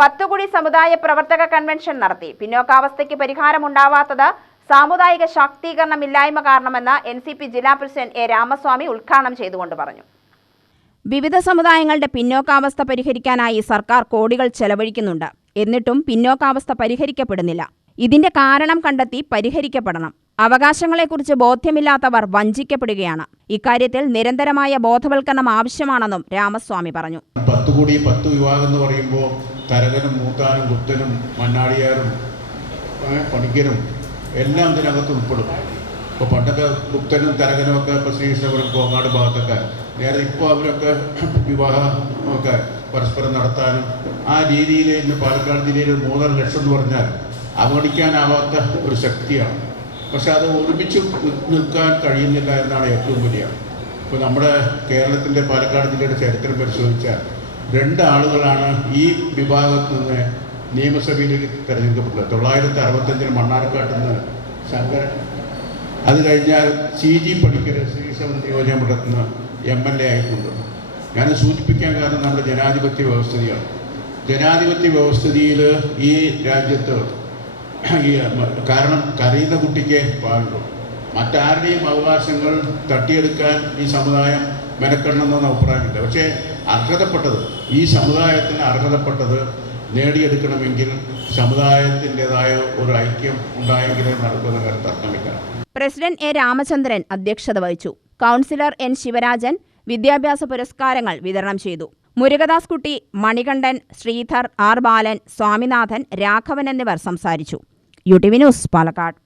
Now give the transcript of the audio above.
പത്തുകുടി സമുദായ പ്രവർത്തക കൺവെൻഷൻ നടത്തി. പിന്നോക്കാവസ്ഥയ്ക്ക് പരിഹാരമുണ്ടാവാത്തത് സാമുദായിക ശാക്തീകരണമില്ലായ്മ കാരണമെന്ന് എൻ സി പി ജില്ലാ പ്രസിഡന്റ് എ രാമസ്വാമി ഉദ്ഘാടനം ചെയ്തുകൊണ്ട് പറഞ്ഞു. വിവിധ സമുദായങ്ങളുടെ പിന്നോക്കാവസ്ഥ പരിഹരിക്കാനായി സർക്കാർ കോടികൾ ചെലവഴിക്കുന്നുണ്ട്. എന്നിട്ടും പിന്നോക്കാവസ്ഥ പരിഹരിക്കപ്പെടുന്നില്ല. ഇതിന്റെ കാരണം കണ്ടെത്തി പരിഹരിക്കപ്പെടണം. അവകാശങ്ങളെക്കുറിച്ച് ബോധ്യമില്ലാത്തവർ വഞ്ചിക്കപ്പെടുകയാണ്. ഇക്കാര്യത്തിൽ നിരന്തരമായ ബോധവൽക്കരണം ആവശ്യമാണെന്നും രാമസ്വാമി പറഞ്ഞു. പത്ത് കോടി പത്ത് വിവാഹം എന്ന് പറയുമ്പോൾ തരകനും മൂത്താനും ഗുപ്തനും മണ്ണാടിയാരും പണിക്കനും എല്ലാം ഇതിനകത്ത് ഉൾപ്പെടും. ഇപ്പോൾ പണ്ടൊക്കെ ഗുപ്തനും തരകനും ഒക്കെ ഇപ്പോൾ ശ്രീകൃഷ്ണപുരം കോങ്ങാട് ഭാഗത്തൊക്കെ നേരെ ഇപ്പോൾ അവരൊക്കെ വിവാഹം ഒക്കെ പരസ്പരം നടത്താനും ആ രീതിയിൽ ഇന്ന് പാലക്കാട് ജില്ലയിൽ മൂന്നര ലക്ഷം എന്ന് പറഞ്ഞാൽ അവഗണിക്കാനാവാത്ത ഒരു ശക്തിയാണ്. പക്ഷെ അത് ഒരുമിച്ച് നിൽക്കാൻ കഴിയുന്നില്ല എന്നാണ് ഏറ്റവും വലിയ. ഇപ്പോൾ നമ്മുടെ കേരളത്തിന്റെ പാലക്കാട് ജില്ലയുടെ ചരിത്രം പരിശോധിച്ചാൽ രണ്ട് ആളുകളാണ് ഈ വിഭാഗത്തിൽ നിന്ന് നിയമസഭയിലേക്ക് തിരഞ്ഞെടുക്കപ്പെട്ടത്. തൊള്ളായിരത്തി അറുപത്തഞ്ചിൽ മണ്ണാർക്കാട്ടിൽ നിന്ന് ശങ്കരൻ. അത് കഴിഞ്ഞാൽ സി ജി പണിക്കർ ശ്രീശവൻ നിയോജകമണ്ഡലത്തിൽ നിന്ന് എം എൽ എ ആയിട്ടുണ്ട്. ഞാൻ സൂചിപ്പിക്കാൻ കാരണം നമ്മുടെ ജനാധിപത്യ വ്യവസ്ഥിതിയാണ്. ജനാധിപത്യ വ്യവസ്ഥിതിയിൽ ഈ രാജ്യത്ത് ഈ കാരണം കരയുന്ന കുട്ടിക്ക് പാടുള്ളൂ. മറ്റാരുടെയും അവകാശങ്ങൾ തട്ടിയെടുക്കാൻ ഈ സമുദായം മെനക്കെടണമെന്ന അഭിപ്രായമില്ല. പക്ഷേ അർഹതപ്പെട്ടത് ഈ സമുദായത്തിന് അർഹതപ്പെട്ടത് നേടിയെടുക്കണമെങ്കിൽ സമുദായത്തിന്റെതായ ഒരു ഐക്യം ഉണ്ടായെങ്കിലേ നടക്കുന്ന തർക്കമില്ല പ്രസിഡന്റ് എ രാമചന്ദ്രൻ അധ്യക്ഷത വഹിച്ചു. കൗൺസിലർ എൻ ശിവരാജൻ വിദ്യാഭ്യാസ പുരസ്കാരങ്ങൾ വിതരണം ചെയ്തു. മുരുകദാസ് കുട്ടി മണികണ്ഠൻ ശ്രീധർ ആർ ബാലൻ സ്വാമിനാഥൻ രാഘവൻ എന്നിവർ സംസാരിച്ചു. U T V news Palakkad.